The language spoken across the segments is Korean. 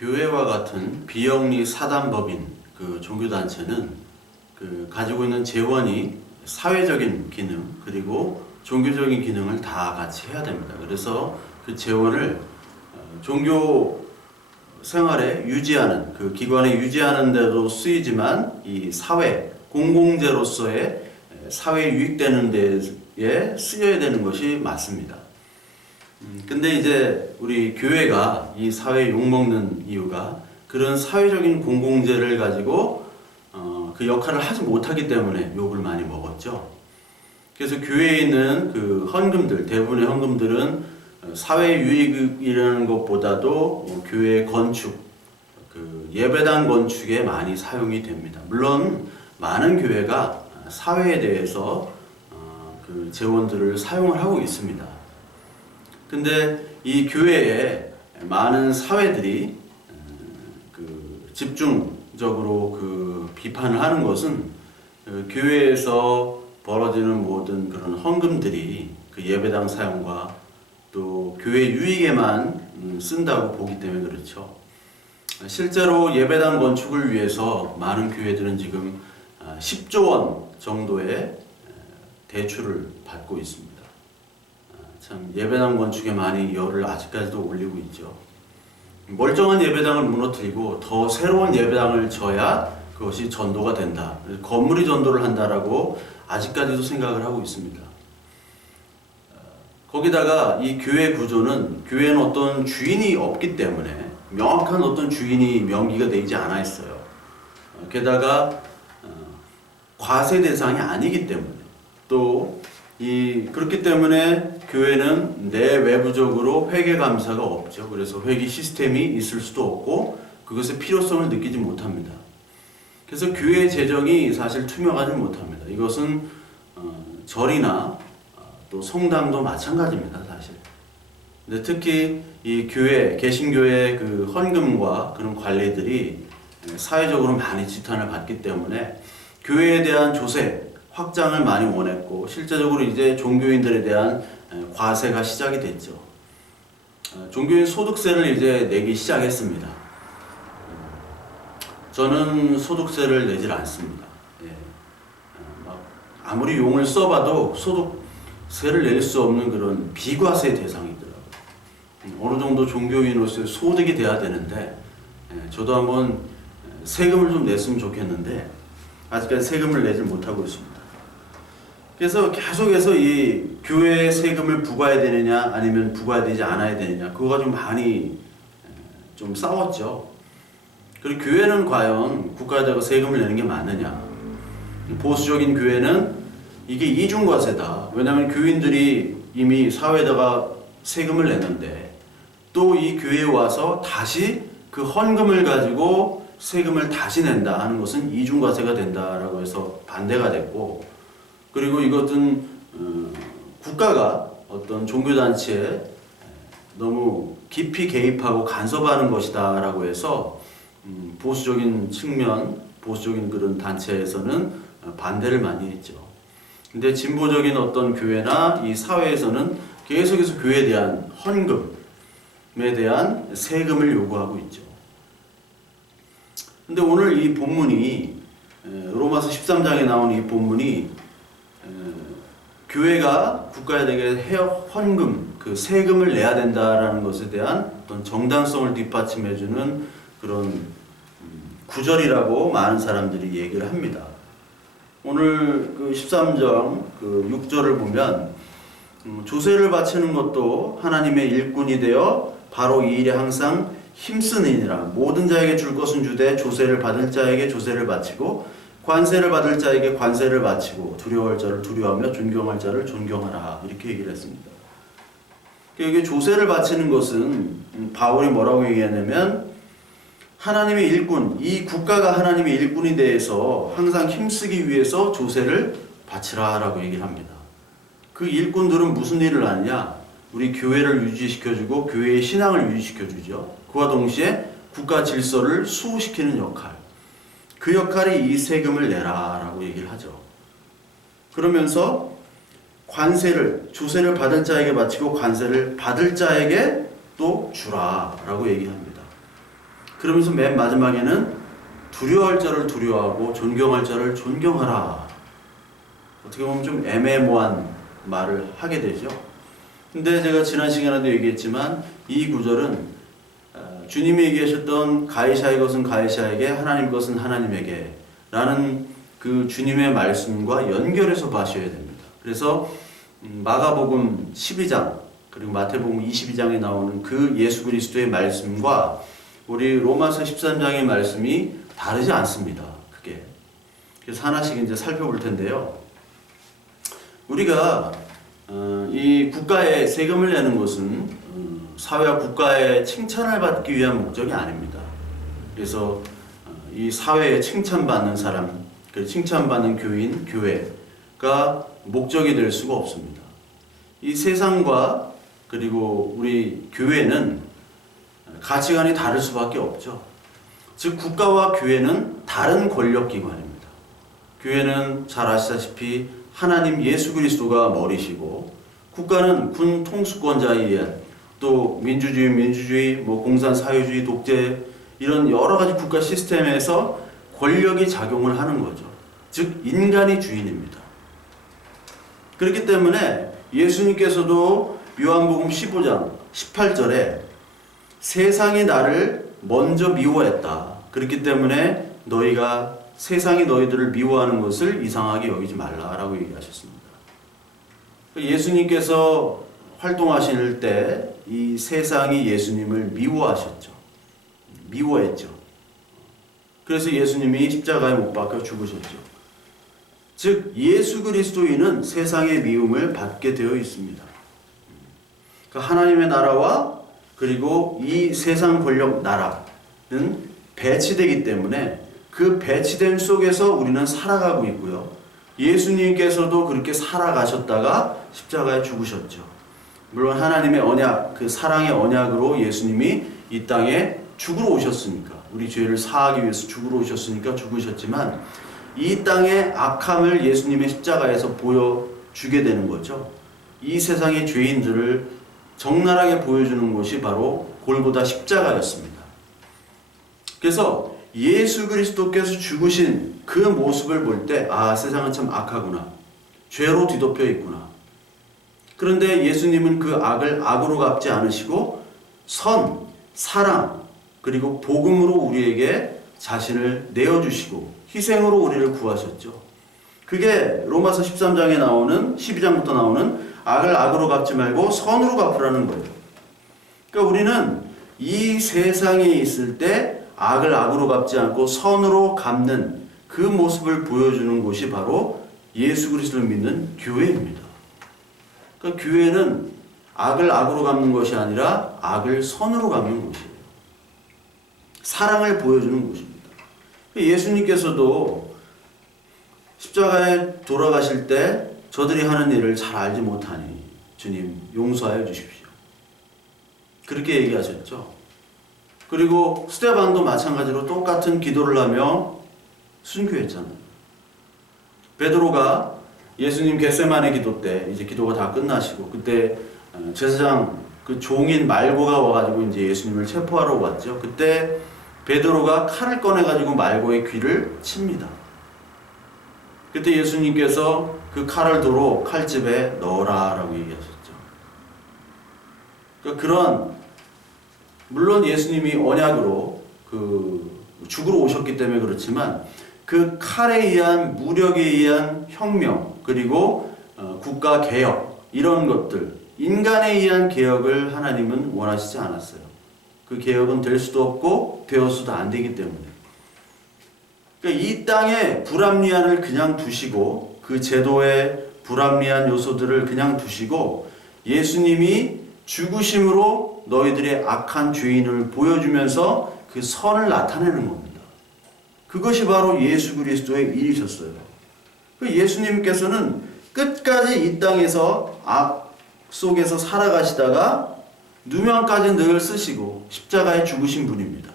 교회와 같은 비영리 사단법인 그 종교단체는 가지고 있는 재원이 사회적인 기능 그리고 종교적인 기능을 다 같이 해야 됩니다. 그래서 그 재원을 종교 생활에 유지하는 그 기관에 유지하는 데도 쓰이지만 이 사회 공공재로서의 사회에 유익되는 데에 쓰여야 되는 것이 맞습니다. 근데 이제 우리 교회가 이 사회에 욕먹는 이유가 그런 사회적인 공공재를 가지고 그 역할을 하지 못하기 때문에 욕을 많이 먹었죠. 그래서 교회에 있는 그 헌금들, 대부분의 헌금들은 사회 유익이라는 것보다도 교회 건축, 그 예배당 건축에 많이 사용이 됩니다. 물론 많은 교회가 사회에 대해서 그 재원들을 사용을 하고 있습니다. 근데 이 교회에 많은 사회들이 그 집중적으로 그 비판을 하는 것은 교회에서 벌어지는 모든 그런 헌금들이 그 예배당 사용과 또 교회 유익에만 쓴다고 보기 때문에 그렇죠. 실제로 예배당 건축을 위해서 많은 교회들은 지금 10조 원 정도의 대출을 받고 있습니다. 참 예배당 건축에 많이 열을 아직까지도 올리고 있죠. 멀쩡한 예배당을 무너뜨리고 더 새로운 예배당을 져야 그것이 전도가 된다. 건물이 전도를 한다라고 아직까지도 생각을 하고 있습니다. 거기다가 이 교회 구조는 교회는 어떤 주인이 없기 때문에 명확한 어떤 주인이 명기가 되지 않아 있어요. 게다가 과세 대상이 아니기 때문에 또 그렇기 때문에 교회는 내외부적으로 회계 감사가 없죠. 그래서 회계 시스템이 있을 수도 없고 그것의 필요성을 느끼지 못합니다. 그래서 교회 재정이 사실 투명하지 못합니다. 이것은 절이나 또 성당도 마찬가지입니다, 사실. 근데 특히 이 교회, 개신교의 그 헌금과 그런 관리들이 사회적으로 많이 지탄을 받기 때문에 교회에 대한 조세 확장을 많이 원했고 실제적으로 이제 종교인들에 대한 과세가 시작이 됐죠. 종교인 소득세를 이제 내기 시작했습니다. 저는 소득세를 내질 않습니다. 아무리 용을 써봐도 소득세를 낼 수 없는 그런 비과세 대상이더라고요. 어느 정도 종교인으로서의 소득이 돼야 되는데 저도 한번 세금을 좀 냈으면 좋겠는데 아직까지 세금을 내질 못하고 있습니다. 그래서 계속해서 이 교회에 세금을 부과해야 되느냐 아니면 부과되지 않아야 되느냐 그거 가지고 많이 좀 싸웠죠. 그리고 교회는 과연 국가에다가 세금을 내는 게 맞느냐. 보수적인 교회는 이게 이중과세다. 왜냐하면 교인들이 이미 사회에다가 세금을 냈는데 또 이 교회에 와서 다시 그 헌금을 가지고 세금을 다시 낸다 하는 것은 이중과세가 된다라고 해서 반대가 됐고 그리고 이것은 국가가 어떤 종교단체에 너무 깊이 개입하고 간섭하는 것이다 라고 해서 보수적인 측면, 보수적인 그런 단체에서는 반대를 많이 했죠. 근데 진보적인 어떤 교회나 이 사회에서는 계속해서 교회에 대한 헌금에 대한 세금을 요구하고 있죠. 근데 오늘 이 본문이 로마서 13장에 나온 이 본문이 교회가 국가에게 헌금, 그 세금을 내야 된다라는 것에 대한 어떤 정당성을 뒷받침해주는 그런 구절이라고 많은 사람들이 얘기를 합니다. 오늘 그 13장 그 6절을 보면 조세를 바치는 것도 하나님의 일꾼이 되어 바로 이 일에 항상 힘쓰느니라. 모든 자에게 줄 것은 주되 조세를 받을 자에게 조세를 바치고 관세를 받을 자에게 관세를 바치고 두려워할 자를 두려워하며 존경할 자를 존경하라. 이렇게 얘기를 했습니다. 여기 조세를 바치는 것은 바울이 뭐라고 얘기하냐면 하나님의 일꾼, 이 국가가 하나님의 일꾼이 대해서 항상 힘쓰기 위해서 조세를 바치라 라고 얘기를 합니다. 그 일꾼들은 무슨 일을 하느냐? 우리 교회를 유지시켜주고 교회의 신앙을 유지시켜주죠. 그와 동시에 국가 질서를 수호시키는 역할. 그 역할이 이 세금을 내라 라고 얘기를 하죠. 그러면서 조세를 받은 자에게 바치고 관세를 받을 자에게 또 주라 라고 얘기합니다. 그러면서 맨 마지막에는 두려워할 자를 두려워하고 존경할 자를 존경하라. 어떻게 보면 좀 애매모호한 말을 하게 되죠. 근데 제가 지난 시간에도 얘기했지만 이 구절은 주님이 얘기하셨던 가이사의 것은 가이사에게 하나님 것은 하나님에게 라는 그 주님의 말씀과 연결해서 봐셔야 됩니다. 그래서 마가복음 12장 그리고 마태복음 22장에 나오는 그 예수 그리스도의 말씀과 우리 로마서 13장의 말씀이 다르지 않습니다. 그게. 그래서 하나씩 이제 살펴볼 텐데요. 우리가 이 국가에 세금을 내는 것은 사회와 국가의 칭찬을 받기 위한 목적이 아닙니다. 그래서 이 사회에 칭찬받는 사람, 칭찬받는 교인, 교회가 목적이 될 수가 없습니다. 이 세상과 그리고 우리 교회는 가치관이 다를 수밖에 없죠. 즉 국가와 교회는 다른 권력기관입니다. 교회는 잘 아시다시피 하나님 예수 그리스도가 머리시고 국가는 군 통수권자에 의한 또 민주주의, 공산사회주의, 독재 이런 여러 가지 국가 시스템에서 권력이 작용을 하는 거죠. 즉 인간이 주인입니다. 그렇기 때문에 예수님께서도 요한복음 15장 18절에 세상이 나를 먼저 미워했다. 그렇기 때문에 너희가 세상이 너희들을 미워하는 것을 이상하게 여기지 말라라고 얘기하셨습니다. 예수님께서 활동하실 때 이 세상이 예수님을 미워하셨죠. 미워했죠. 그래서 예수님이 십자가에 못 박혀 죽으셨죠. 즉 예수 그리스도인은 세상의 미움을 받게 되어 있습니다. 그러니까 하나님의 나라와 그리고 이 세상 권력 나라는 배치되기 때문에 그 배치됨 속에서 우리는 살아가고 있고요. 예수님께서도 그렇게 살아가셨다가 십자가에 죽으셨죠. 물론 하나님의 언약, 그 사랑의 언약으로 예수님이 이 땅에 죽으러 오셨으니까, 우리 죄를 사하기 위해서 죽으러 오셨으니까 죽으셨지만 이 땅의 악함을 예수님의 십자가에서 보여주게 되는 거죠. 이 세상의 죄인들을 적나라하게 보여주는 곳이 바로 골고다 십자가였습니다. 그래서 예수 그리스도께서 죽으신 그 모습을 볼 때 세상은 참 악하구나. 죄로 뒤덮여 있구나. 그런데 예수님은 그 악을 악으로 갚지 않으시고 선, 사랑, 그리고 복음으로 우리에게 자신을 내어주시고 희생으로 우리를 구하셨죠. 그게 로마서 13장에 나오는 12장부터 나오는 악을 악으로 갚지 말고 선으로 갚으라는 거예요. 그러니까 우리는 이 세상에 있을 때 악을 악으로 갚지 않고 선으로 갚는 그 모습을 보여주는 곳이 바로 예수 그리스도를 믿는 교회입니다. 그러니까 교회는 악을 악으로 갚는 것이 아니라 악을 선으로 갚는 곳이에요. 사랑을 보여주는 곳입니다. 예수님께서도 십자가에 돌아가실 때 저들이 하는 일을 잘 알지 못하니 주님 용서하여 주십시오. 그렇게 얘기하셨죠. 그리고 스데반도 마찬가지로 똑같은 기도를 하며 순교했잖아요. 베드로가 예수님 겟세마네 기도 때 이제 기도가 다 끝나시고 그때 제사장 그 종인 말고가 와가지고 이제 예수님을 체포하러 왔죠. 그때 베드로가 칼을 꺼내가지고 말고의 귀를 칩니다. 그때 예수님께서 그 칼을 도로 칼집에 넣어라라고 얘기하셨죠. 그러니까 그런 물론 예수님이 언약으로 죽으러 오셨기 때문에 그렇지만 그 칼에 의한 무력에 의한 혁명 그리고 국가 개혁 이런 것들 인간에 의한 개혁을 하나님은 원하시지 않았어요. 그 개혁은 될 수도 없고 되어서도 안 되기 때문에 그러니까 이 땅에 불합리한을 그냥 두시고 그 제도의 불합리한 요소들을 그냥 두시고 예수님이 죽으심으로 너희들의 악한 죄인을 보여주면서 그 선을 나타내는 겁니다. 그것이 바로 예수 그리스도의 일이셨어요. 예수님께서는 끝까지 이 땅에서 악 속에서 살아가시다가 누명까지 늘 쓰시고 십자가에 죽으신 분입니다.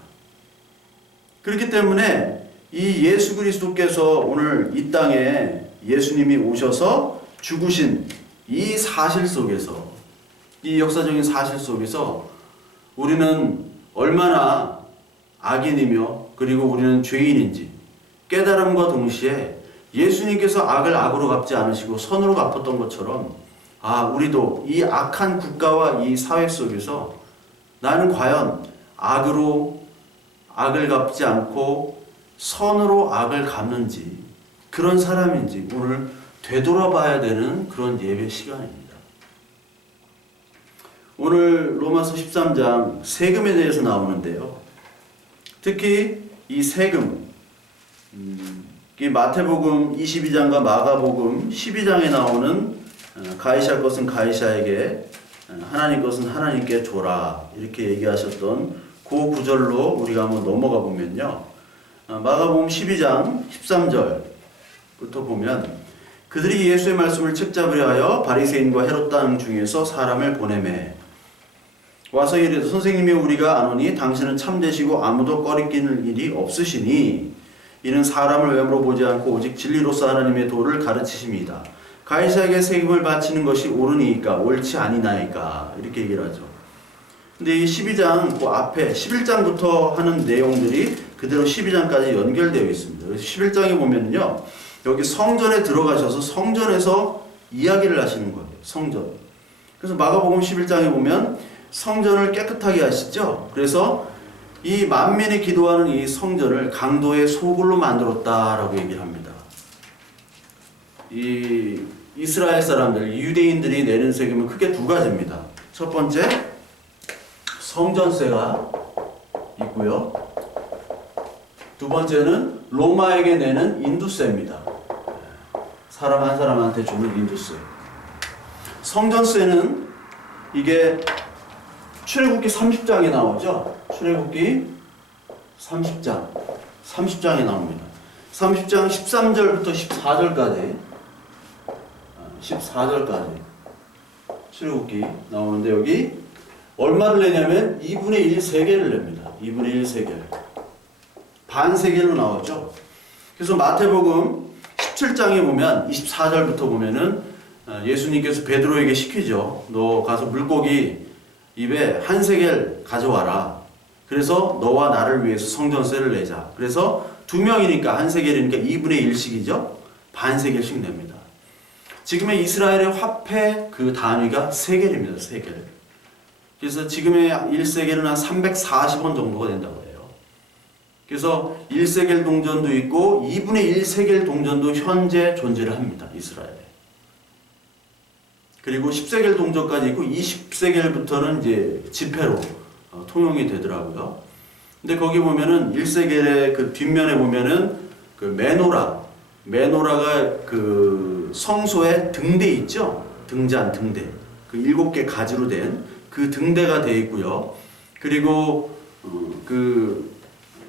그렇기 때문에 이 예수 그리스도께서 오늘 이 땅에 예수님이 오셔서 죽으신 이 사실 속에서 이 역사적인 사실 속에서 우리는 얼마나 악인이며 그리고 우리는 죄인인지 깨달음과 동시에 예수님께서 악을 악으로 갚지 않으시고 선으로 갚았던 것처럼 우리도 이 악한 국가와 이 사회 속에서 나는 과연 악을 갚지 않고 선으로 악을 갚는지 그런 사람인지 오늘 되돌아봐야 되는 그런 예배 시간입니다. 오늘 로마서 13장 세금에 대해서 나오는데요. 특히 이 세금, 이 마태복음 22장과 마가복음 12장에 나오는 가이사 것은 가이사에게 하나님 것은 하나님께 줘라 이렇게 얘기하셨던 그 구절로 우리가 한번 넘어가 보면요. 마가복음 12장 13절부터 보면 그들이 예수의 말씀을 책잡으려 하여 바리새인과 헤롯 땅 중에서 사람을 보내매 와서 이르되 선생님이 우리가 아노니 당신은 참되시고 아무도 꺼리끼는 일이 없으시니 이는 사람을 외모로 보지 않고 오직 진리로서 하나님의 도를 가르치십니다. 가이사에게 세금을 바치는 것이 옳으니까 옳지 아니나이까 이렇게 얘기를 하죠. 근데 이 12장 그 앞에 11장부터 하는 내용들이 그대로 12장까지 연결되어 있습니다. 그래서 11장에 보면요. 여기 성전에 들어가셔서 성전에서 이야기를 하시는 거예요. 성전. 그래서 마가복음 11장에 보면 성전을 깨끗하게 하시죠. 그래서 이 만민이 기도하는 이 성전을 강도의 소굴로 만들었다라고 얘기를 합니다. 이 이스라엘 사람들, 유대인들이 내는 세금은 크게 두 가지입니다. 첫 번째, 성전세가 있고요. 두 번째는 로마에게 내는 인두세입니다. 사람 한 사람한테 주는 인두세. 성전세는 이게 출애굽기 30장에 나오죠. 출애굽기 30장에 나옵니다. 30장 13절부터 14절까지 출애굽기 나오는데 여기 얼마를 내냐면 2분의 1 세겔을 냅니다. 2분의 1 세겔. 반 세겔로 나오죠. 그래서 마태복음 17장에 보면 24절부터 보면은 예수님께서 베드로에게 시키죠. 너 가서 물고기 입에 한 세겔 가져와라. 그래서 너와 나를 위해서 성전세를 내자. 그래서 두 명이니까 한 세겔이니까 2분의 1씩이죠. 반 세겔씩 냅니다. 지금의 이스라엘의 화폐 그 단위가 세겔입니다. 세겔. 그래서 지금의 1세겔은 한 340원 정도가 된다고 해요. 그래서 1세겔 동전도 있고 2분의 1세겔 동전도 현재 존재를 합니다. 이스라엘에. 그리고 10세겔 동전까지 있고 20세겔부터는 이제 지폐로 통용이 되더라고요. 근데 거기 보면은 1세겔의 그 뒷면에 보면은 그 메노라가 그 성소의 등대 있죠? 등잔, 등대. 그 7개 가지로 된 그 등대가 되어 있고요. 그리고 그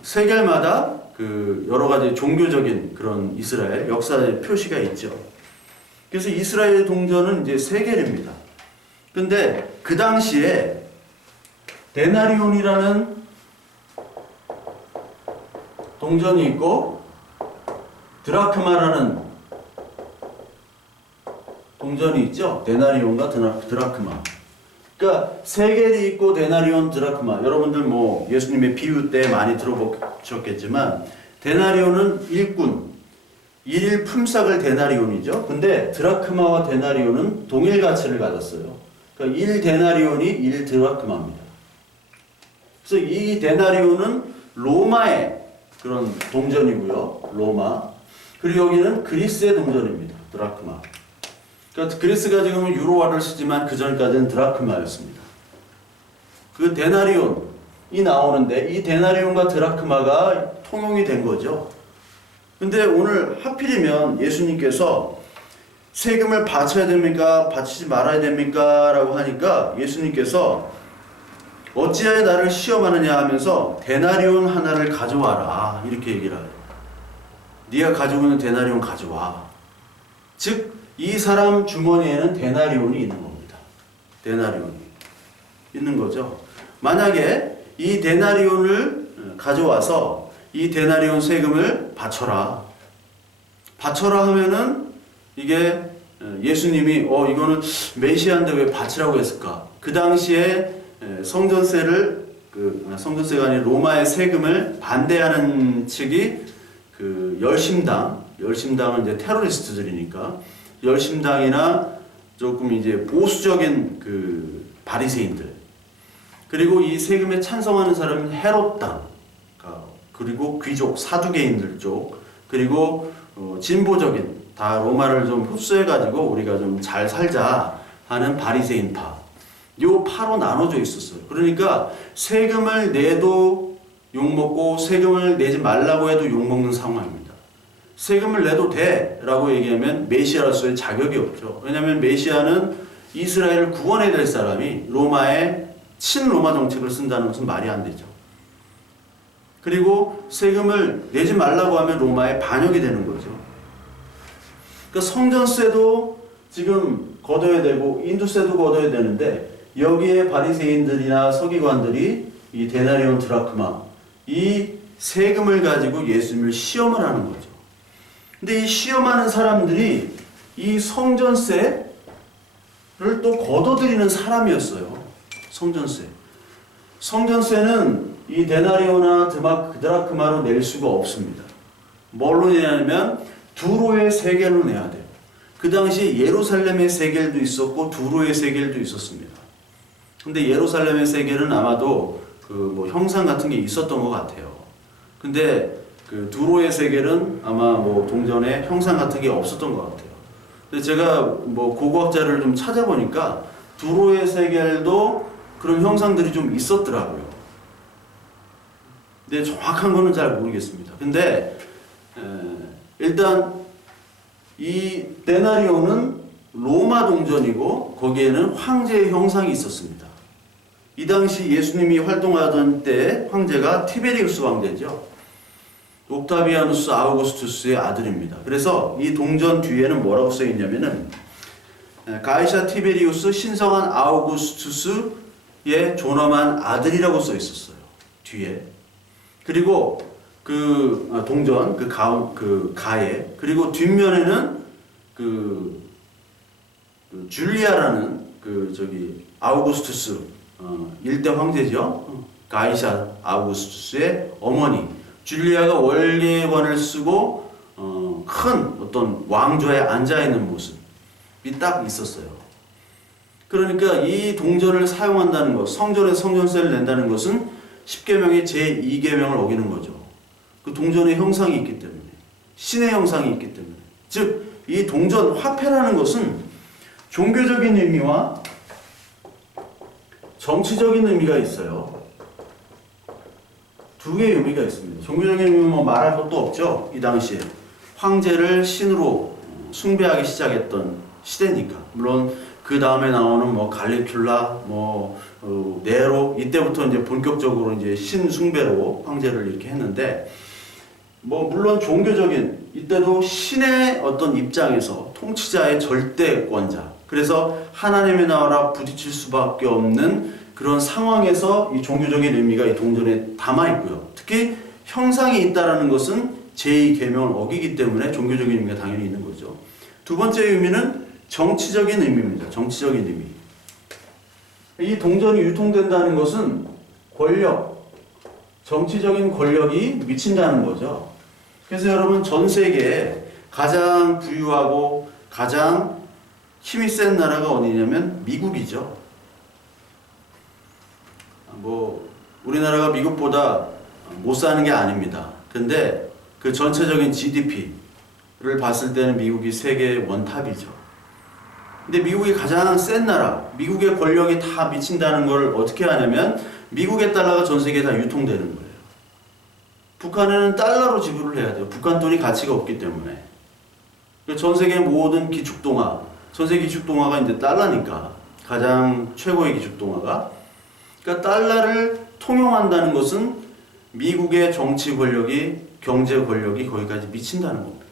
세겔마다 그 여러 가지 종교적인 그런 이스라엘 역사의 표시가 있죠. 그래서 이스라엘 동전은 이제 세겔입니다. 근데 그 당시에 데나리온이라는 동전이 있고 드라크마라는 동전이 있죠. 데나리온과 드라크마. 그러니까 세겔이 있고 데나리온, 드라크마. 여러분들 뭐 예수님의 비유 때 많이 들어보셨겠지만 데나리온은 일꾼, 일일 품삯을 데나리온이죠. 근데 드라크마와 데나리온은 동일 가치를 가졌어요. 그러니까 1데나리온이 1드라크마입니다. 그래서 이 데나리온은 로마의 그런 동전이고요. 로마. 그리고 여기는 그리스의 동전입니다. 드라크마. 그러니까 그리스가 지금은 유로화를 쓰지만 그 전까지는 드라크마였습니다. 그 데나리온이 나오는데 이 데나리온과 드라크마가 통용이 된 거죠. 근데 오늘 하필이면 예수님께서 세금을 바쳐야 됩니까? 바치지 말아야 됩니까? 라고 하니까 예수님께서 어찌하여 나를 시험하느냐 하면서 데나리온 하나를 가져와라 이렇게 얘기를 해요. 네가 가지고 있는 데나리온 가져와. 즉 이 사람 주머니에는 데나리온이 있는 겁니다. 데나리온이 있는 거죠. 만약에 이 데나리온을 가져와서 이 데나리온 세금을 바쳐라. 바쳐라 하면은 이게 예수님이 이거는 메시아인데 왜 바치라고 했을까? 그 당시에 성전세를 성전세가 아닌 로마의 세금을 반대하는 측이 그 열심당은 이제 테러리스트들이니까 열심당이나 조금 이제 보수적인 그 바리새인들, 그리고 이 세금에 찬성하는 사람은 헤롯당, 그리고 귀족 사두개인들 쪽, 그리고 진보적인 다 로마를 좀 흡수해가지고 우리가 좀 잘 살자 하는 바리새인파, 요 파로 나눠져 있었어요. 그러니까 세금을 내도 욕먹고 세금을 내지 말라고 해도 욕먹는 상황입니다. 세금을 내도 돼 라고 얘기하면 메시아로서의 자격이 없죠. 왜냐하면 메시아는 이스라엘을 구원해야 될 사람이 로마의 친로마 정책을 쓴다는 것은 말이 안 되죠. 그리고 세금을 내지 말라고 하면 로마의 반역이 되는 거죠. 그러니까 성전세도 지금 걷어야 되고 인두세도 걷어야 되는데, 여기에 바리새인들이나 서기관들이 이 데나리온 드라크마, 이 세금을 가지고 예수님을 시험을 하는 거죠. 근데 이 시험하는 사람들이 이 성전세를 또 걷어들이는 사람이었어요. 성전세는 이 데나리오나 드라크마로 낼 수가 없습니다. 뭘로 내냐면 두로의 세겔로 내야 돼요. 그 당시 예루살렘의 세겔도 있었고 두로의 세겔도 있었습니다. 근데 예루살렘의 세겔은 아마도 그 뭐 형상 같은 게 있었던 것 같아요. 근데 그 두로의 세겔은 아마 뭐 동전에 형상 같은 게 없었던 것 같아요. 근데 제가 뭐 고고학자를 좀 찾아보니까 두로의 세겔도 그런 형상들이 좀 있었더라고요. 근데 정확한 거는 잘 모르겠습니다. 근데 일단 이 데나리온은 로마 동전이고 거기에는 황제의 형상이 있었습니다. 이 당시 예수님이 활동하던 때 황제가 티베리우스 황제죠. 옥타비아누스 아우구스투스의 아들입니다. 그래서 이 동전 뒤에는 뭐라고 써 있냐면은 가이사 티베리우스 신성한 아우구스투스의 존엄한 아들이라고 써 있었어요. 뒤에. 그리고 그 동전 그 가에, 그리고 뒷면에는 그 줄리아라는 아우구스투스 1대 황제죠. 가이사 아우구스투스의 어머니 줄리아가 월계관을 쓰고 큰 어떤 왕좌에 앉아 있는 모습이 딱 있었어요. 그러니까 이 동전을 사용한다는 것, 성전에서 성전세를 낸다는 것은 십계명의 제2계명을 어기는 거죠. 그 동전의 형상이 있기 때문에, 신의 형상이 있기 때문에. 즉, 이 동전 화폐라는 것은 종교적인 의미와 정치적인 의미가 있어요. 두 개의 의미가 있습니다. 종교적인 의미는 뭐 말할 것도 없죠. 이 당시에 황제를 신으로 숭배하기 시작했던 시대니까. 물론 그 다음에 나오는 뭐 갈리큘라, 네로, 이때부터 이제 본격적으로 이제 신 숭배로 황제를 이렇게 했는데, 물론 종교적인, 이때도 신의 어떤 입장에서 통치자의 절대권자, 그래서 하나님의 나라와 부딪힐 수밖에 없는 그런 상황에서 이 종교적인 의미가 이 동전에 담아 있고요. 특히 형상이 있다라는 것은 제2계명을 어기기 때문에 종교적인 의미가 당연히 있는 거죠. 두 번째 의미는 정치적인 의미입니다. 정치적인 의미. 이 동전이 유통된다는 것은 권력, 정치적인 권력이 미친다는 거죠. 그래서 여러분, 전 세계에 가장 부유하고 가장 힘이 센 나라가 어디냐면 미국이죠. 우리나라가 미국보다 못 사는 게 아닙니다. 근데 그 전체적인 GDP를 봤을 때는 미국이 세계 원탑이죠. 근데 미국이 가장 센 나라, 미국의 권력이 다 미친다는 걸 어떻게 하냐면 미국의 달러가 전 세계에 다 유통되는 거예요. 북한에는 달러로 지불을 해야 돼요. 북한 돈이 가치가 없기 때문에. 전 세계 모든 기축동화, 전 세계 기축동화가 이제 달러니까, 가장 최고의 기축동화가. 그러니까 달러를 통용한다는 것은 미국의 정치 권력이, 경제 권력이 거기까지 미친다는 겁니다.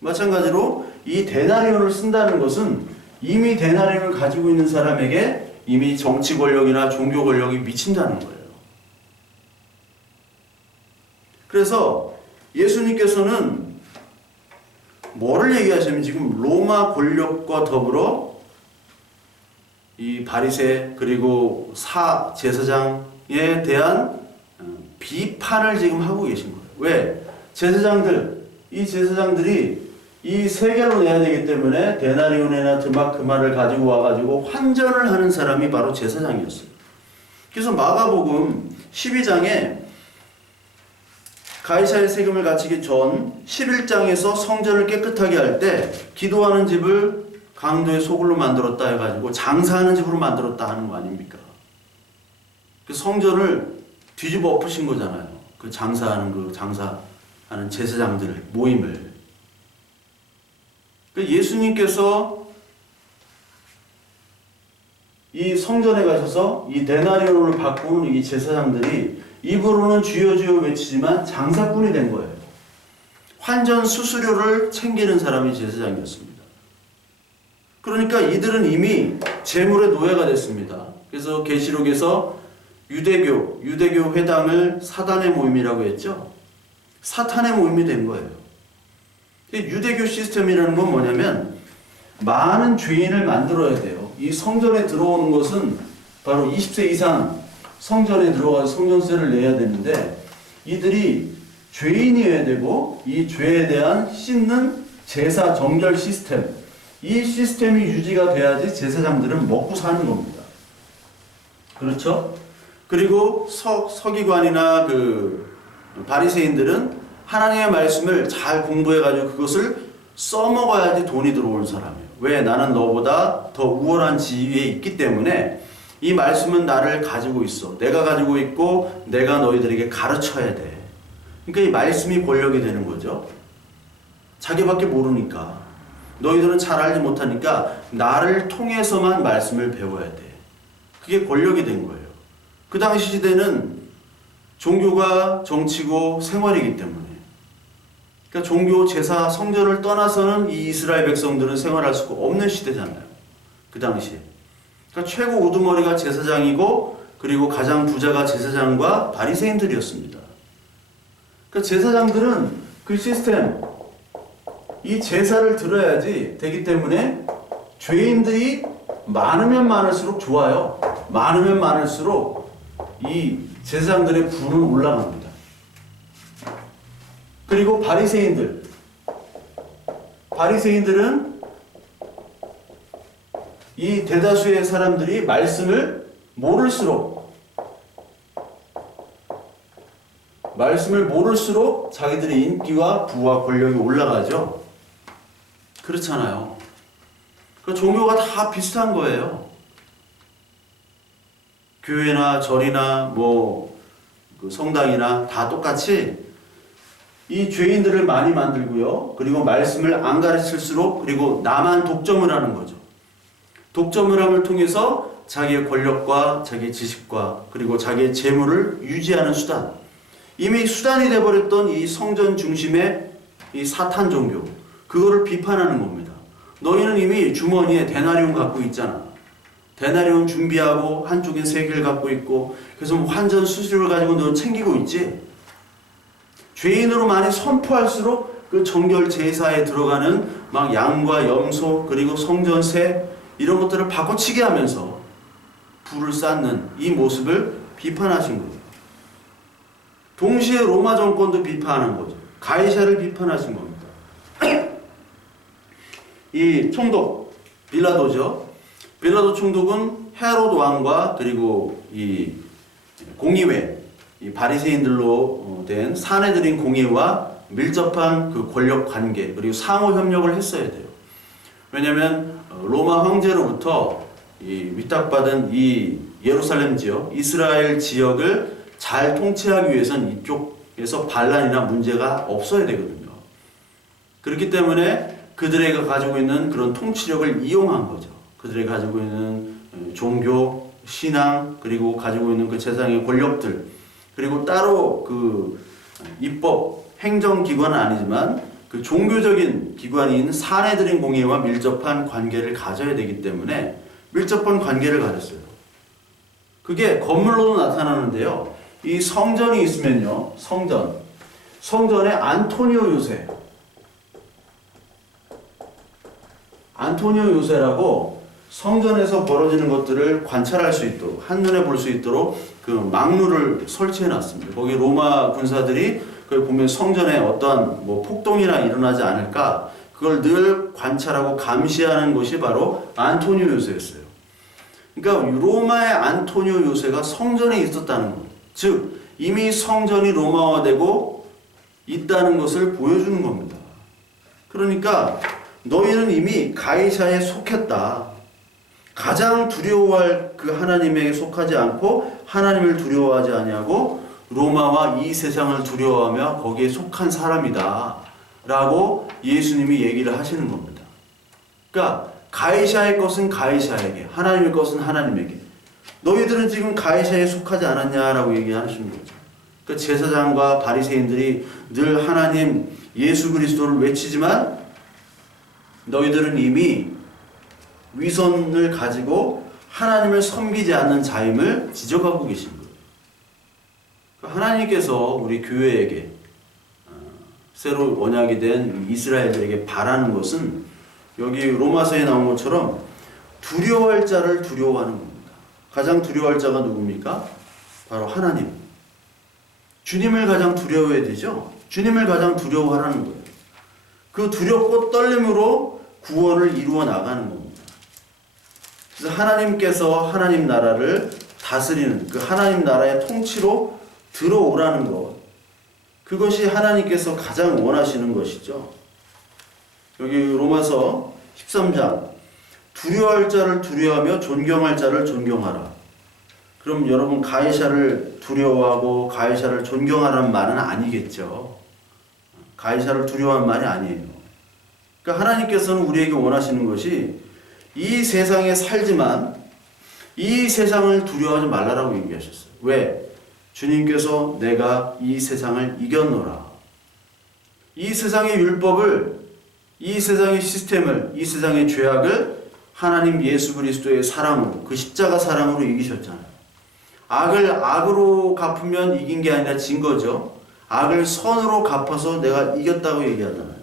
마찬가지로 이 데나리온을 쓴다는 것은 이미 데나리온을 가지고 있는 사람에게 이미 정치 권력이나 종교 권력이 미친다는 거예요. 그래서 예수님께서는 뭐를 얘기하시냐면 지금 로마 권력과 더불어 이 바리새 그리고 제사장에 대한 비판을 지금 하고 계신 거예요. 왜? 이 제사장들이 이 세겔로 내야 되기 때문에 데나리온이나 드마크마를 가지고 와가지고 환전을 하는 사람이 바로 제사장이었어요. 그래서 마가복음 12장에 가이사의 세금을 갇히기 전 11장에서 성전을 깨끗하게 할 때 기도하는 집을 강도의 소굴로 만들었다 해가지고 장사하는 집으로 만들었다 하는 거 아닙니까? 그 성전을 뒤집어 엎으신 거잖아요. 그 장사하는 제사장들 모임을. 그 예수님께서 이 성전에 가셔서 이 데나리온을 바꾸는 이 제사장들이 입으로는 주여 주여 외치지만 장사꾼이 된 거예요. 환전 수수료를 챙기는 사람이 제사장이었습니다. 그러니까 이들은 이미 재물의 노예가 됐습니다. 그래서 계시록에서 유대교 회당을 사단의 모임이라고 했죠. 사탄의 모임이 된 거예요. 유대교 시스템이라는 건 뭐냐면 많은 죄인을 만들어야 돼요. 이 성전에 들어오는 것은 바로 20세 이상 성전에 들어가서 성전세를 내야 되는데 이들이 죄인이어야 되고 이 죄에 대한 씻는 제사 정결 시스템, 이 시스템이 유지가 돼야지 제사장들은 먹고 사는 겁니다. 그렇죠? 그리고 서기관이나 바리새인들은 하나님의 말씀을 잘 공부해가지고 그것을 써먹어야지 돈이 들어오는 사람이에요. 왜? 나는 너보다 더 우월한 지위에 있기 때문에 이 말씀은 나를 가지고 있어. 내가 가지고 있고 내가 너희들에게 가르쳐야 돼. 그러니까 이 말씀이 권력이 되는 거죠. 자기밖에 모르니까. 너희들은 잘 알지 못하니까 나를 통해서만 말씀을 배워야 돼. 그게 권력이 된 거예요. 그 당시 시대는 종교가 정치고 생활이기 때문에. 그러니까 종교, 제사, 성전을 떠나서는 이 이스라엘 백성들은 생활할 수가 없는 시대잖아요. 그 당시에. 그러니까 최고 우두머리가 제사장이고 그리고 가장 부자가 제사장과 바리새인들이었습니다. 그러니까 제사장들은 그 시스템, 이 제사를 들어야지 되기 때문에 죄인들이 많으면 많을수록 좋아요. 많으면 많을수록 이 제사장들의 부는 올라갑니다. 그리고 바리새인들은 이 대다수의 사람들이 말씀을 모를수록 자기들의 인기와 부와 권력이 올라가죠. 그렇잖아요. 그 종교가 다 비슷한 거예요. 교회나 절이나 그 성당이나 다 똑같이 이 죄인들을 많이 만들고요. 그리고 말씀을 안 가르칠수록 그리고 나만 독점을 하는 거죠. 독점을 함을 통해서 자기의 권력과 자기의 지식과 그리고 자기의 재물을 유지하는 수단. 이미 수단이 돼버렸던 이 성전 중심의 이 사탄 종교. 그거를 비판하는 겁니다. 너희는 이미 주머니에 데나리온 갖고 있잖아. 데나리온 준비하고 한쪽엔 세겔 갖고 있고 그래서 환전 수수료를 가지고 너 챙기고 있지. 죄인으로 많이 선포할수록 그 정결 제사에 들어가는 막 양과 염소 그리고 성전세 이런 것들을 바꿔치기 하면서 불을 쌓는 이 모습을 비판하신 거예요. 동시에 로마 정권도 비판하는 거죠. 가이사를 비판하신 겁니다. 이 총독 빌라도죠. 빌라도 총독은 헤롯 왕과 그리고 이 공의회, 이 바리새인들로 된 사내들인 공의와 밀접한 그 권력 관계 그리고 상호 협력을 했어야 돼요. 왜냐하면 로마 황제로부터 이 위탁받은 이 예루살렘 지역, 이스라엘 지역을 잘 통치하기 위해서는 이쪽에서 반란이나 문제가 없어야 되거든요. 그렇기 때문에 그들에게 가지고 있는 그런 통치력을 이용한 거죠. 그들이 가지고 있는 종교, 신앙, 그리고 가지고 있는 그 세상의 권력들, 그리고 따로 그 입법, 행정기관은 아니지만 그 종교적인 기관인 사내들인 공예와 밀접한 관계를 가져야 되기 때문에 밀접한 관계를 가졌어요. 그게 건물로도 나타나는데요. 이 성전이 있으면요. 성전에 안토니오 요새라고 성전에서 벌어지는 것들을 관찰할 수 있도록, 한눈에 볼 수 있도록 그 망루를 설치해 놨습니다. 거기 로마 군사들이 그걸 보면 성전에 어떠한 뭐 폭동이나 일어나지 않을까, 그걸 늘 관찰하고 감시하는 것이 바로 안토니오 요새였어요. 그러니까 로마의 안토니오 요새가 성전에 있었다는 것, 즉 이미 성전이 로마화되고 있다는 것을 보여주는 겁니다. 그러니까 너희는 이미 가이사에 속했다. 가장 두려워할 그 하나님에게 속하지 않고 하나님을 두려워하지 아니하고 로마와 이 세상을 두려워하며 거기에 속한 사람이다 라고 예수님이 얘기를 하시는 겁니다. 그러니까 가이사의 것은 가이사에게, 하나님의 것은 하나님에게. 너희들은 지금 가이사에 속하지 않았냐라고 얘기하시는 거죠. 그러니까 제사장과 바리새인들이 늘 하나님 예수 그리스도를 외치지만 너희들은 이미 위선을 가지고 하나님을 섬기지 않는 자임을 지적하고 계신 거예요. 그러니까 하나님께서 우리 교회에게 새로 언약이 된 이스라엘들에게 바라는 것은 여기 로마서에 나온 것처럼 두려워할 자를 두려워하는 겁니다. 가장 두려워할 자가 누굽니까? 바로 하나님. 주님을 가장 두려워해야 되죠. 주님을 가장 두려워하라는 거예요. 그 두렵고 떨림으로 구원을 이루어 나가는 겁니다. 그래서 하나님께서 하나님 나라를 다스리는 그 하나님 나라의 통치로 들어오라는 것, 그것이 하나님께서 가장 원하시는 것이죠. 여기 로마서 13장 두려워할 자를 두려워하며 존경할 자를 존경하라. 그럼 여러분 가이사를 두려워하고 가이사를 존경하라는 말은 아니겠죠. 가이사를 두려워하는 말이 아니에요. 그러니까 하나님께서는 우리에게 원하시는 것이 이 세상에 살지만 이 세상을 두려워하지 말라라고 얘기하셨어요. 왜? 주님께서 내가 이 세상을 이겼노라. 이 세상의 율법을, 이 세상의 시스템을, 이 세상의 죄악을 하나님 예수 그리스도의 사랑으로, 그 십자가 사랑으로 이기셨잖아요. 악을 악으로 갚으면 이긴 게 아니라 진 거죠. 악을 선으로 갚아서 내가 이겼다고 얘기하잖아요.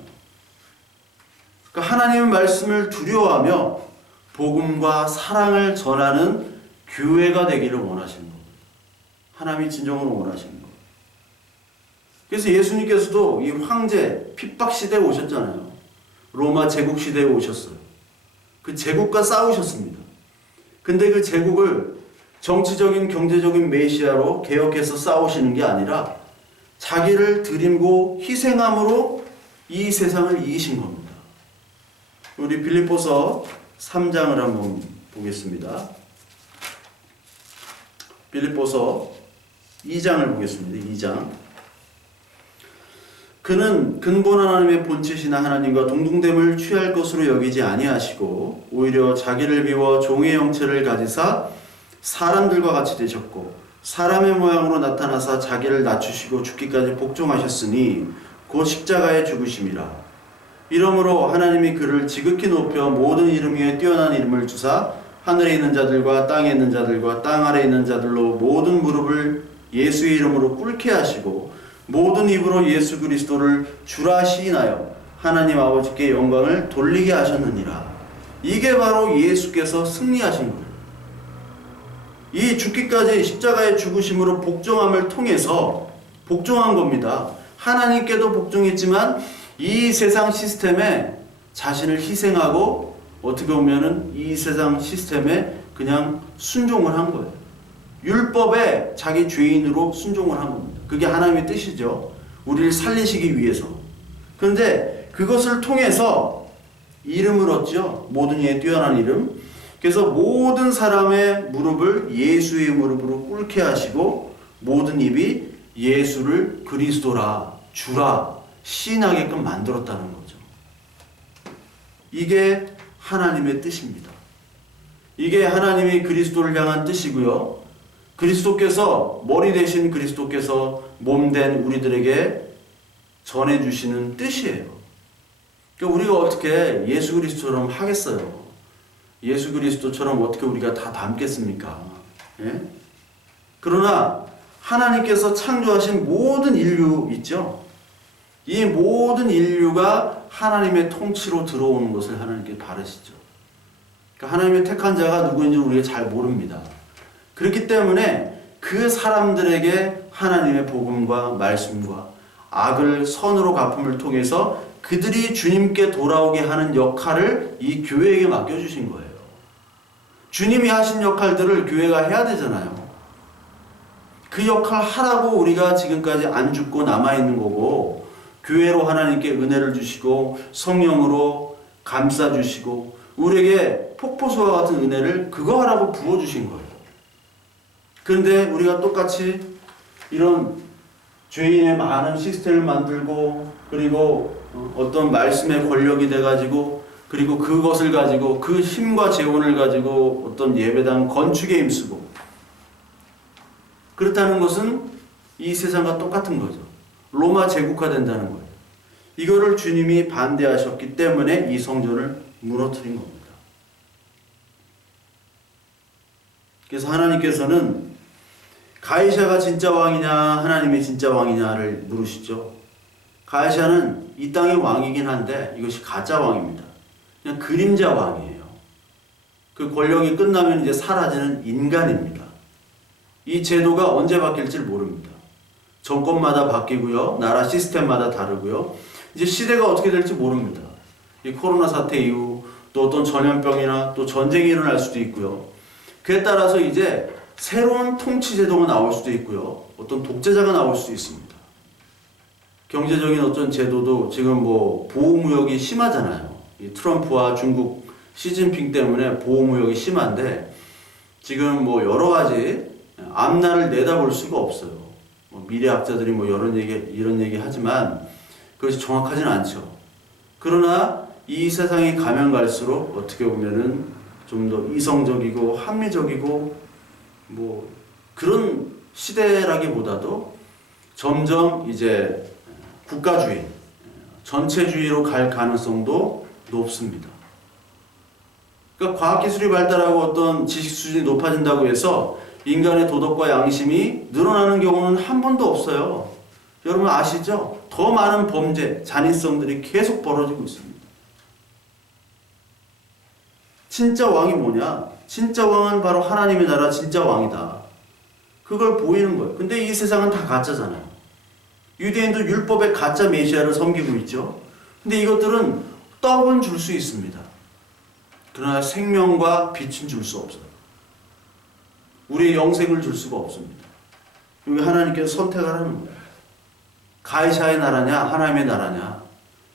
그러니까 하나님의 말씀을 두려워하며 복음과 사랑을 전하는 교회가 되기를 원하시는 거예요. 하나님이 진정으로 원하시는 거예요. 그래서 예수님께서도 이 황제 핍박 시대에 오셨잖아요. 로마 제국 시대에 오셨어요. 그 제국과 싸우셨습니다. 근데 그 제국을 정치적인 경제적인 메시아로 개혁해서 싸우시는 게 아니라 자기를 드리고 희생함으로 이 세상을 이기신 겁니다. 우리 빌립보서 3장을 한번 보겠습니다. 빌립보서 2장을 보겠습니다. 2장. 그는 근본 하나님의 본체시나 하나님과 동등됨을 취할 것으로 여기지 아니하시고 오히려 자기를 비워 종의 형체를 가지사 사람들과 같이 되셨고 사람의 모양으로 나타나사 자기를 낮추시고 죽기까지 복종하셨으니 곧 십자가에 죽으심이라. 이러므로 하나님이 그를 지극히 높여 모든 이름 위에 뛰어난 이름을 주사 하늘에 있는 자들과 땅에 있는 자들과 땅 아래에 있는 자들로 모든 무릎을 예수의 이름으로 꿇게 하시고 모든 입으로 예수 그리스도를 주라 시인하여 하나님 아버지께 영광을 돌리게 하셨느니라. 이게 바로 예수께서 승리하신 거예요. 이 죽기까지 십자가의 죽으심으로 복종함을 통해서 복종한 겁니다. 하나님께도 복종했지만 이 세상 시스템에 자신을 희생하고 어떻게 보면은 이 세상 시스템에 그냥 순종을 한 거예요. 율법에 자기 죄인으로 순종을 한 겁니다. 그게 하나님의 뜻이죠. 우리를 살리시기 위해서. 그런데 그것을 통해서 이름을 얻죠. 모든 이에 뛰어난 이름. 그래서 모든 사람의 무릎을 예수의 무릎으로 꿇게 하시고 모든 입이 예수를 그리스도라, 주라 시인하게끔 만들었다는 거죠. 이게 하나님의 뜻입니다. 이게 하나님이 그리스도를 향한 뜻이고요. 그리스도께서 머리 대신 그리스도께서 몸된 우리들에게 전해주시는 뜻이에요. 그러니까 우리가 어떻게 예수 그리스도처럼 하겠어요? 예수 그리스도처럼 어떻게 우리가 다 닮겠습니까? 예? 그러나 하나님께서 창조하신 모든 인류 있죠? 이 모든 인류가 하나님의 통치로 들어오는 것을 하나님께 바라시죠. 그러니까 하나님의 택한 자가 누구인지 우리가 잘 모릅니다. 그렇기 때문에 그 사람들에게 하나님의 복음과 말씀과 악을 선으로 갚음을 통해서 그들이 주님께 돌아오게 하는 역할을 이 교회에게 맡겨주신 거예요. 주님이 하신 역할들을 교회가 해야 되잖아요. 그 역할 하라고 우리가 지금까지 안 죽고 남아있는 거고, 교회로 하나님께 은혜를 주시고 성령으로 감싸주시고 우리에게 폭포수와 같은 은혜를 그거 하라고 부어주신 거예요. 그런데 우리가 똑같이 이런 죄인의 많은 시스템을 만들고, 그리고 어떤 말씀의 권력이 돼가지고, 그리고 그것을 가지고 그 힘과 재원을 가지고 어떤 예배당 건축에 힘쓰고, 그렇다는 것은 이 세상과 똑같은 거죠. 로마 제국화 된다는 거예요. 이거를 주님이 반대하셨기 때문에 이 성전을 무너뜨린 겁니다. 그래서 하나님께서는 가이사가 진짜 왕이냐 하나님이 진짜 왕이냐를 물으시죠. 가이사는 이 땅의 왕이긴 한데 이것이 가짜 왕입니다. 그냥 그림자 왕이에요. 그 권력이 끝나면 이제 사라지는 인간입니다. 이 제도가 언제 바뀔지 모릅니다. 정권마다 바뀌고요. 나라 시스템마다 다르고요. 이제 시대가 어떻게 될지 모릅니다. 이 코로나 사태 이후 또 어떤 전염병이나 또 전쟁이 일어날 수도 있고요. 그에 따라서 이제 새로운 통치 제도가 나올 수도 있고요. 어떤 독재자가 나올 수도 있습니다. 경제적인 어떤 제도도 지금 뭐 보호무역이 심하잖아요. 이 트럼프와 중국 시진핑 때문에 보호무역이 심한데 지금 뭐 여러 가지 앞날을 내다볼 수가 없어요. 뭐 미래학자들이 뭐 이런 얘기 하지만 그것이 정확하진 않죠. 그러나 이 세상이 가면 갈수록 어떻게 보면은 좀 더 이성적이고 합리적이고 뭐 그런 시대라기보다도 점점 이제 국가주의, 전체주의로 갈 가능성도 높습니다. 그러니까 과학기술이 발달하고 어떤 지식 수준이 높아진다고 해서 인간의 도덕과 양심이 늘어나는 경우는 한 번도 없어요. 여러분 아시죠? 더 많은 범죄, 잔인성들이 계속 벌어지고 있습니다. 진짜 왕이 뭐냐? 진짜 왕은 바로 하나님의 나라 진짜 왕이다. 그걸 보이는 거예요. 근데 이 세상은 다 가짜잖아요. 유대인도 율법의 가짜 메시아를 섬기고 있죠. 근데 이것들은 떡은 줄 수 있습니다. 그러나 생명과 빛은 줄 수 없어요. 우리의 영생을 줄 수가 없습니다. 여기 하나님께서 선택을 하는 거예요. 가이사의 나라냐 하나님의 나라냐.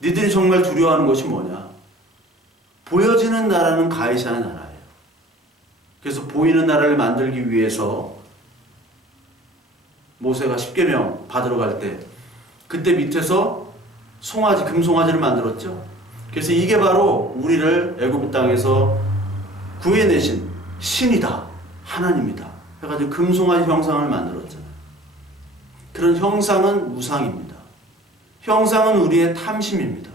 니들이 정말 두려워하는 것이 뭐냐. 보여지는 나라는 가이사의 나라예요. 그래서 보이는 나라를 만들기 위해서 모세가 십계명 받으러 갈 때 그때 밑에서 송아지, 금송아지를 만들었죠. 그래서 이게 바로 우리를 애굽 땅에서 구해내신 신이다, 하나님이다 해가지고 금송아지 형상을 만들었잖아요. 그런 형상은 우상입니다. 형상은 우리의 탐심입니다.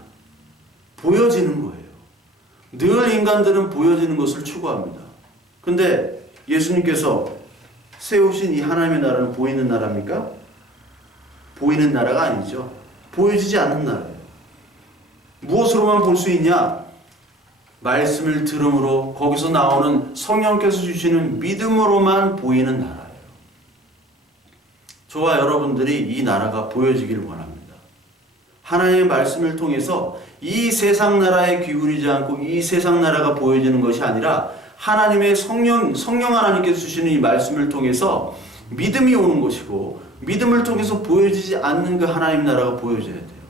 보여지는 거예요. 늘 인간들은 보여지는 것을 추구합니다. 근데 예수님께서 세우신 이 하나님의 나라는 보이는 나라입니까? 보이는 나라가 아니죠. 보여지지 않는 나라예요. 무엇으로만 볼 수 있냐? 말씀을 들음으로 거기서 나오는 성령께서 주시는 믿음으로만 보이는 나라예요. 저와 여러분들이 이 나라가 보여지기를 원합니다. 하나님의 말씀을 통해서 이 세상 나라에 기울이지 않고 이 세상 나라가 보여지는 것이 아니라 하나님의 성령 하나님께서 주시는 이 말씀을 통해서 믿음이 오는 것이고 믿음을 통해서 보여지지 않는 그 하나님의 나라가 보여져야 돼요.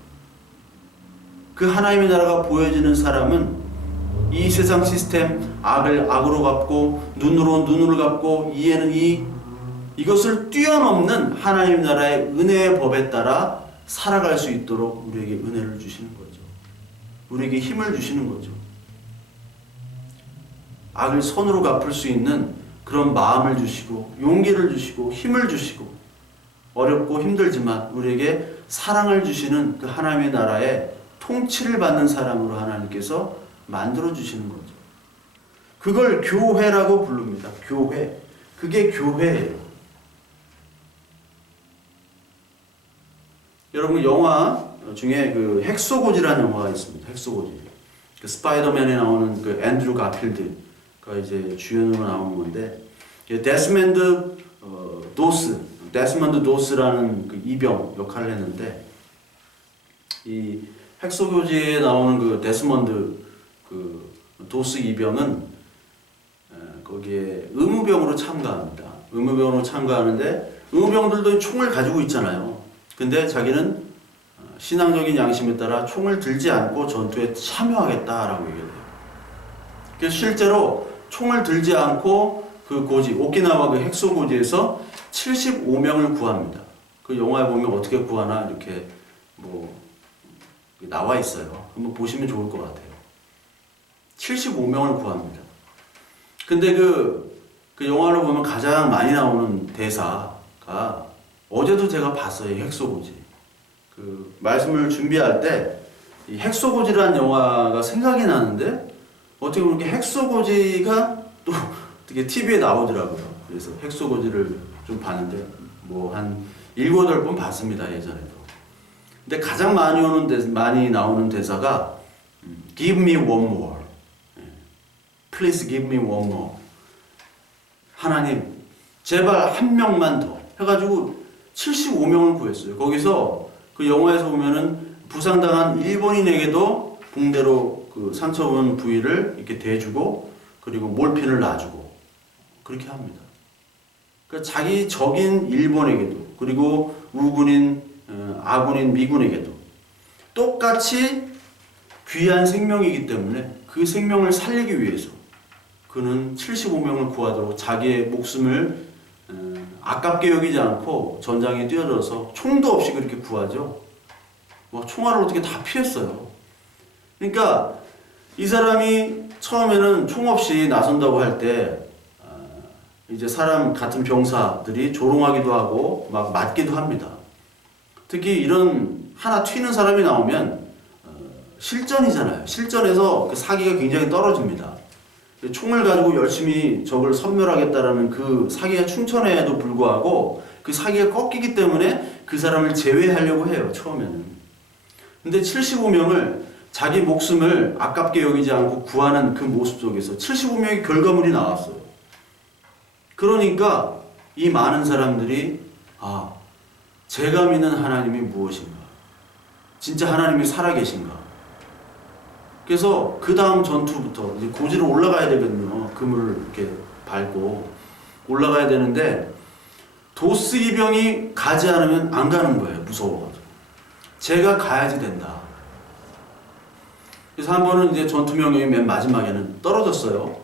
그 하나님의 나라가 보여지는 사람은 이 세상 시스템, 악을 악으로 갚고 눈으로 눈을 갚고 이해는 이것을 뛰어넘는 하나님의 나라의 은혜의 법에 따라 살아갈 수 있도록 우리에게 은혜를 주시는 거죠. 우리에게 힘을 주시는 거죠. 악을 선으로 갚을 수 있는 그런 마음을 주시고 용기를 주시고 힘을 주시고 어렵고 힘들지만 우리에게 사랑을 주시는 그 하나님의 나라의 통치를 받는 사람으로 하나님께서 만들어 주시는 거죠. 그걸 교회라고 부릅니다. 교회. 그게 교회예요. 여러분 영화 중에 그 핵소고지라는 영화가 있습니다. 핵소고지. 그 스파이더맨에 나오는 그 앤드류 가필드 이제 주연으로 나온 건데, 데스먼드 도스라는 그 이병 역할을 했는데, 이 핵소교지에 나오는 그 데스먼드 그 도스 이병은 거기에 의무병으로 참가합니다. 의무병으로 참가하는데 의무병들도 총을 가지고 있잖아요. 근데 자기는 신앙적인 양심에 따라 총을 들지 않고 전투에 참여하겠다라고 얘기해요. 그래서 실제로 총을 들지 않고 그 고지, 오키나와 그 핵소고지에서 75명을 구합니다. 그 영화에 보면 어떻게 구하나 이렇게 뭐 나와 있어요. 한번 보시면 좋을 것 같아요. 75명을 구합니다. 근데 그 영화를 보면 가장 많이 나오는 대사가 어제도 제가 봤어요. 핵소고지. 그 말씀을 준비할 때 이 핵소고지라는 영화가 생각이 나는데 어떻게 보면 핵소고지가 또 어떻게 TV에 나오더라고요. 그래서 핵소고지를 좀 봤는데 뭐 한 7, 8번 봤습니다. 예전에도. 근데 가장 많이 나오는 대사가 Give me one more. Please give me one more. 하나님, 제발 한 명만 더. 해가지고 75명을 구했어요. 거기서 그 영화에서 보면은 부상당한 일본인에게도 붕대로 그 상처본 부위를 이렇게 대주고 그리고 몰핀을 놔주고 그렇게 합니다. 그러니까 자기 적인 일본에게도 그리고 우군인, 아군인 미군에게도 똑같이 귀한 생명이기 때문에 그 생명을 살리기 위해서 그는 75명을 구하도록 자기의 목숨을 아깝게 여기지 않고 전장에 뛰어들어서 총도 없이 그렇게 구하죠. 총알을 어떻게 다 피했어요. 그러니까 이 사람이 처음에는 총 없이 나선다고 할 때 이제 사람 같은 병사들이 조롱하기도 하고 막 맞기도 합니다. 특히 이런 하나 튀는 사람이 나오면 실전이잖아요. 실전에서 그 사기가 굉장히 떨어집니다. 총을 가지고 열심히 적을 섬멸하겠다라는 그 사기가 충천에도 불구하고 그 사기가 꺾이기 때문에 그 사람을 제외하려고 해요. 처음에는. 근데 75명을 자기 목숨을 아깝게 여기지 않고 구하는 그 모습 속에서 75명의 결과물이 나왔어요. 그러니까 이 많은 사람들이 제가 믿는 하나님이 무엇인가? 진짜 하나님이 살아계신가? 그래서 그 다음 전투부터 이제 고지로 올라가야 되거든요. 그물을 이렇게 밟고 올라가야 되는데 도스 이병이 가지 않으면 안 가는 거예요. 무서워가지고. 제가 가야지 된다. 그래서 한 번은 이제 전투 명령이 맨 마지막에는 떨어졌어요.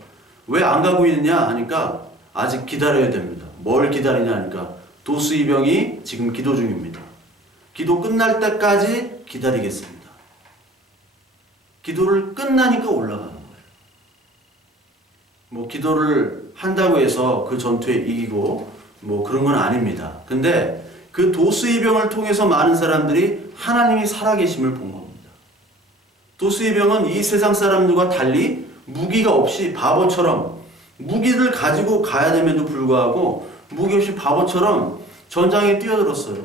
왜 안 가고 있느냐 하니까 아직 기다려야 됩니다. 뭘 기다리냐 하니까 도스 이병이 지금 기도 중입니다. 기도 끝날 때까지 기다리겠습니다. 기도를 끝나니까 올라가는 거예요. 뭐 기도를 한다고 해서 그 전투에 이기고 뭐 그런 건 아닙니다. 근데 그 도스이병을 통해서 많은 사람들이 하나님이 살아계심을 본 겁니다. 도스이병은 이 세상 사람들과 달리 무기가 없이 바보처럼 무기를 가지고 가야 됨에도 불구하고 무기 없이 바보처럼 전장에 뛰어들었어요.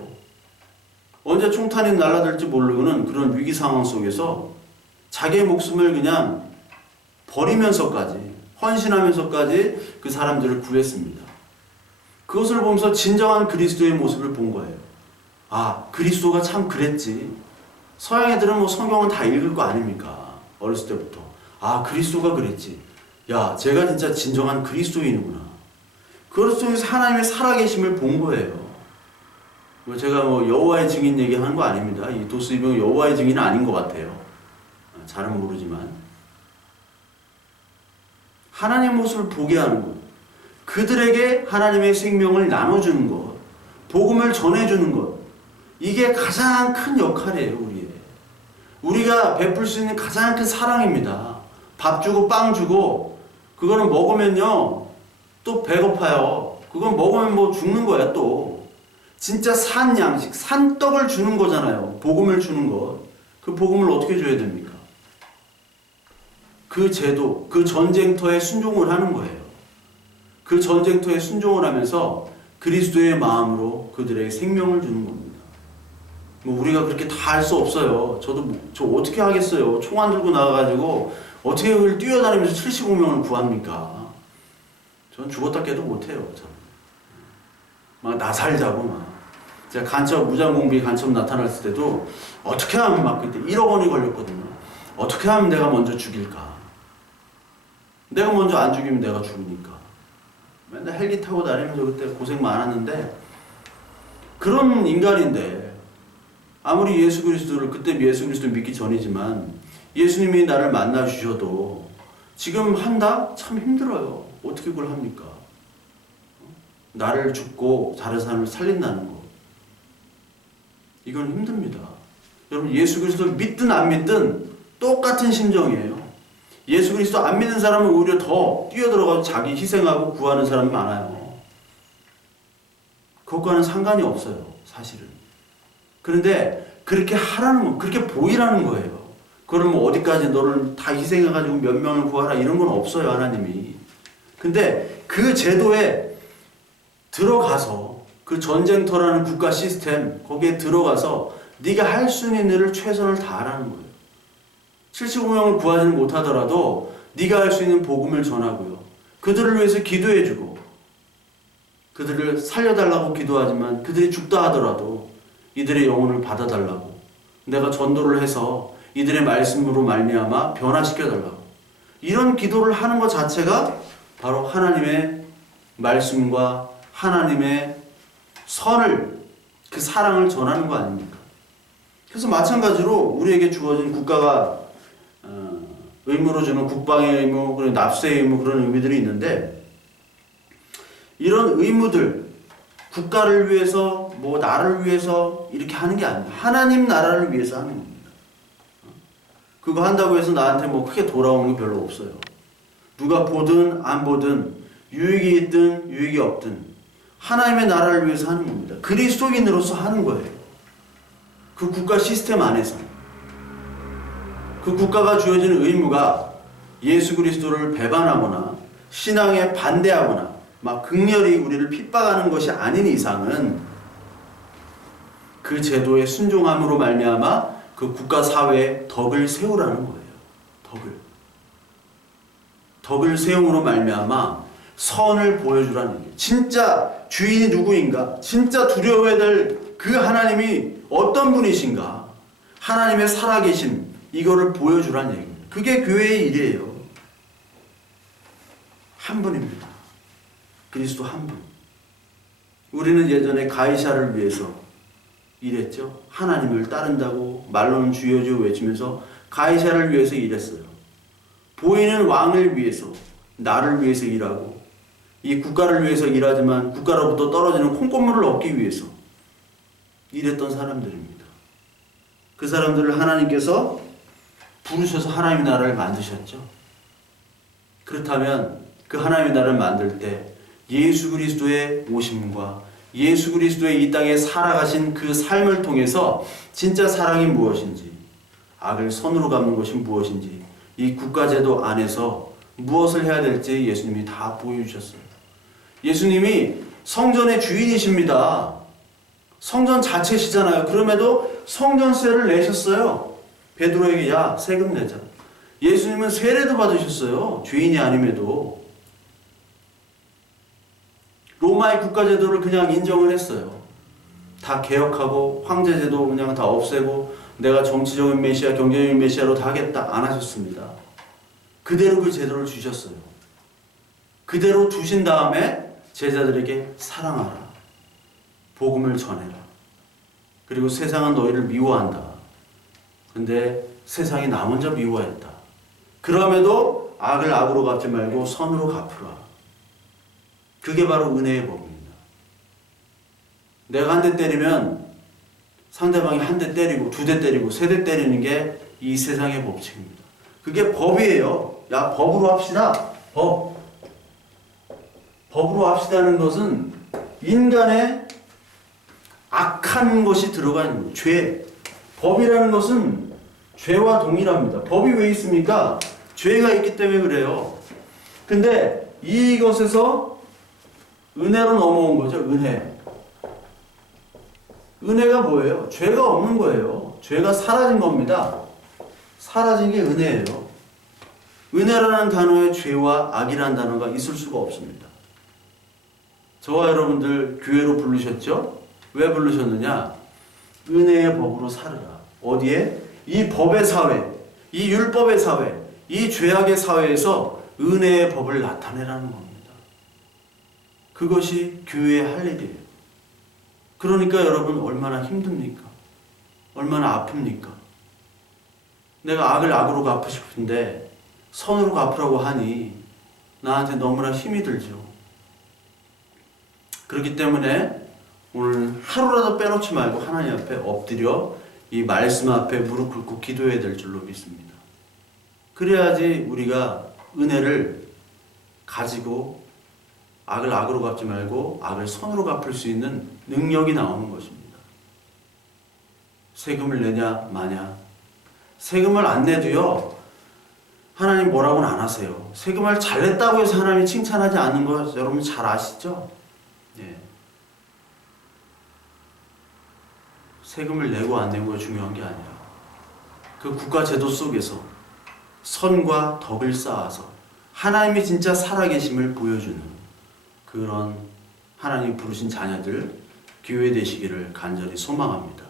언제 총탄이 날아들지 모르는 그런 위기 상황 속에서 자기의 목숨을 그냥 버리면서까지 헌신하면서까지 그 사람들을 구했습니다. 그것을 보면서 진정한 그리스도의 모습을 본 거예요. 그리스도가 참 그랬지. 서양 애들은 뭐 성경은 다 읽을 거 아닙니까? 어렸을 때부터. 그리스도가 그랬지. 야, 제가 진짜 진정한 그리스도인이구나. 그것 속에서 하나님의 살아계심을 본 거예요. 제가 뭐 여호와의 증인 얘기하는 거 아닙니다. 이 도스이병은 여호와의 증인은 아닌 것 같아요. 잘은 모르지만 하나님의 모습을 보게 하는 것, 그들에게 하나님의 생명을 나눠주는 것, 복음을 전해주는 것, 이게 가장 큰 역할이에요. 우리가 베풀 수 있는 가장 큰 사랑입니다. 밥 주고 빵 주고 그거는 먹으면요 또 배고파요. 그건 먹으면 뭐 죽는 거야. 또 진짜 산 양식, 산떡을 주는 거잖아요. 복음을 주는 것. 그 복음을 어떻게 줘야 됩니까? 그 제도, 그 전쟁터에 순종을 하는 거예요. 그 전쟁터에 순종을 하면서 그리스도의 마음으로 그들에게 생명을 주는 겁니다. 뭐 우리가 그렇게 다 할 수 없어요. 저 어떻게 하겠어요? 총 안 들고 나가가지고 어떻게 그걸 뛰어다니면서 75명을 구합니까? 전 죽었다 깨도 못해요. 저는. 막 나살자고 막. 제가 간첩, 무장공비 간첩 나타났을 때도 어떻게 하면 막 그때 1억 원이 걸렸거든요. 어떻게 하면 내가 먼저 죽일까? 내가 먼저 안 죽이면 내가 죽으니까. 맨날 헬기 타고 다니면서 그때 고생 많았는데 그런 인간인데 아무리 예수 그리스도를 그때 예수 그리스도를 믿기 전이지만 예수님이 나를 만나 주셔도 지금 한다? 참 힘들어요. 어떻게 그걸 합니까? 나를 죽고 다른 사람을 살린다는 거. 이건 힘듭니다. 여러분 예수 그리스도를 믿든 안 믿든 똑같은 심정이에요. 예수 그리스도 안 믿는 사람은 오히려 더 뛰어들어가서 자기 희생하고 구하는 사람이 많아요. 그것과는 상관이 없어요. 사실은. 그런데 그렇게 하라는 거, 그렇게 보이라는 거예요. 그러면 어디까지 너를 다 희생해가지고 몇 명을 구하라 이런 건 없어요. 하나님이. 근데 그 제도에 들어가서 그 전쟁터라는 국가 시스템 거기에 들어가서 네가 할 수 있는 일을 최선을 다하라는 거예요. 75명을 구하지는 못하더라도 네가 할 수 있는 복음을 전하고요. 그들을 위해서 기도해주고 그들을 살려달라고 기도하지만 그들이 죽다 하더라도 이들의 영혼을 받아달라고 내가 전도를 해서 이들의 말씀으로 말미암아 변화시켜달라고 이런 기도를 하는 것 자체가 바로 하나님의 말씀과 하나님의 선을 그 사랑을 전하는 거 아닙니까? 그래서 마찬가지로 우리에게 주어진 국가가 의무로 주는 국방의 의무, 그리고 납세의 의무 그런 의무들이 있는데 이런 의무들 국가를 위해서 뭐 나를 위해서 이렇게 하는 게 아니에요. 하나님 나라를 위해서 하는 겁니다. 그거 한다고 해서 나한테 뭐 크게 돌아오는 게 별로 없어요. 누가 보든 안 보든 유익이 있든 유익이 없든 하나님의 나라를 위해서 하는 겁니다. 그리스도인으로서 하는 거예요. 그 국가 시스템 안에서. 그 국가가 주어지는 의무가 예수 그리스도를 배반하거나 신앙에 반대하거나 막 극렬히 우리를 핍박하는 것이 아닌 이상은 그 제도에 순종함으로 말미암아 그 국가 사회에 덕을 세우라는 거예요. 덕을 세움으로 말미암아 선을 보여주라는 얘기예요. 진짜 주인이 누구인가? 진짜 두려워해야 될 그 하나님이 어떤 분이신가? 하나님의 살아계심 이거를 보여주라는 얘기입니다. 그게 교회의 일이에요. 한 분입니다. 그리스도 한 분. 우리는 예전에 가이사를 위해서 일했죠. 하나님을 따른다고 말로는 주여 주여 외치면서 가이사를 위해서 일했어요. 보이는 왕을 위해서 나를 위해서 일하고 이 국가를 위해서 일하지만 국가로부터 떨어지는 콩고물을 얻기 위해서 일했던 사람들입니다. 그 사람들을 하나님께서 부르셔서 하나님의 나라를 만드셨죠. 그렇다면 그 하나님의 나라를 만들 때 예수 그리스도의 오심과 예수 그리스도의 이 땅에 살아가신 그 삶을 통해서 진짜 사랑이 무엇인지 악을 선으로 갚는 것이 무엇인지 이 국가제도 안에서 무엇을 해야 될지 예수님이 다 보여주셨어요. 예수님이 성전의 주인이십니다. 성전 자체시잖아요. 그럼에도 성전세를 내셨어요. 베드로에게 야 세금 내자. 예수님은 세례도 받으셨어요. 죄인이 아님에도. 로마의 국가제도를 그냥 인정을 했어요. 다 개혁하고 황제제도 그냥 다 없애고 내가 정치적인 메시아, 경제적인 메시아로 다 하겠다. 안 하셨습니다. 그대로 그 제도를 주셨어요. 그대로 두신 다음에 제자들에게 사랑하라. 복음을 전해라. 그리고 세상은 너희를 미워한다. 근데 세상이 나 혼자 미워했다. 그럼에도 악을 악으로 갚지 말고 선으로 갚으라. 그게 바로 은혜의 법입니다. 내가 한 대 때리면 상대방이 한 대 때리고 두 대 때리고 세 대 때리는 게 이 세상의 법칙입니다. 그게 법이에요. 야 법으로 합시다. 법으로 합시다는 것은 인간의 악한 것이 들어가 있는 거예요. 죄. 법이라는 것은 죄와 동일합니다. 법이 왜 있습니까? 죄가 있기 때문에 그래요. 근데 이것에서 은혜로 넘어온 거죠. 은혜가 뭐예요? 죄가 없는 거예요. 죄가 사라진 겁니다. 사라진 게 은혜예요. 은혜라는 단어에 죄와 악이라는 단어가 있을 수가 없습니다. 저와 여러분들 교회로 부르셨죠? 왜 부르셨느냐? 은혜의 법으로 살으라. 어디에? 이 법의 사회, 이 율법의 사회, 이 죄악의 사회에서 은혜의 법을 나타내라는 겁니다. 그것이 교회의 할 일이에요. 그러니까 여러분 얼마나 힘듭니까? 얼마나 아픕니까? 내가 악을 악으로 갚고 싶은데 선으로 갚으라고 하니 나한테 너무나 힘이 들죠. 그렇기 때문에 오늘 하루라도 빼놓지 말고 하나님 앞에 엎드려 이 말씀 앞에 무릎 꿇고 기도해야 될 줄로 믿습니다. 그래야지 우리가 은혜를 가지고 악을 악으로 갚지 말고 악을 선으로 갚을 수 있는 능력이 나오는 것입니다. 세금을 내냐 마냐. 세금을 안 내도요, 하나님 뭐라고는 안 하세요. 세금을 잘 냈다고 해서 하나님이 칭찬하지 않는 거 여러분 잘 아시죠? 예. 세금을 내고 안 내고가 중요한 게 아니라 그 국가 제도 속에서 선과 덕을 쌓아서 하나님이 진짜 살아계심을 보여주는 그런 하나님 부르신 자녀들 교회 되시기를 간절히 소망합니다.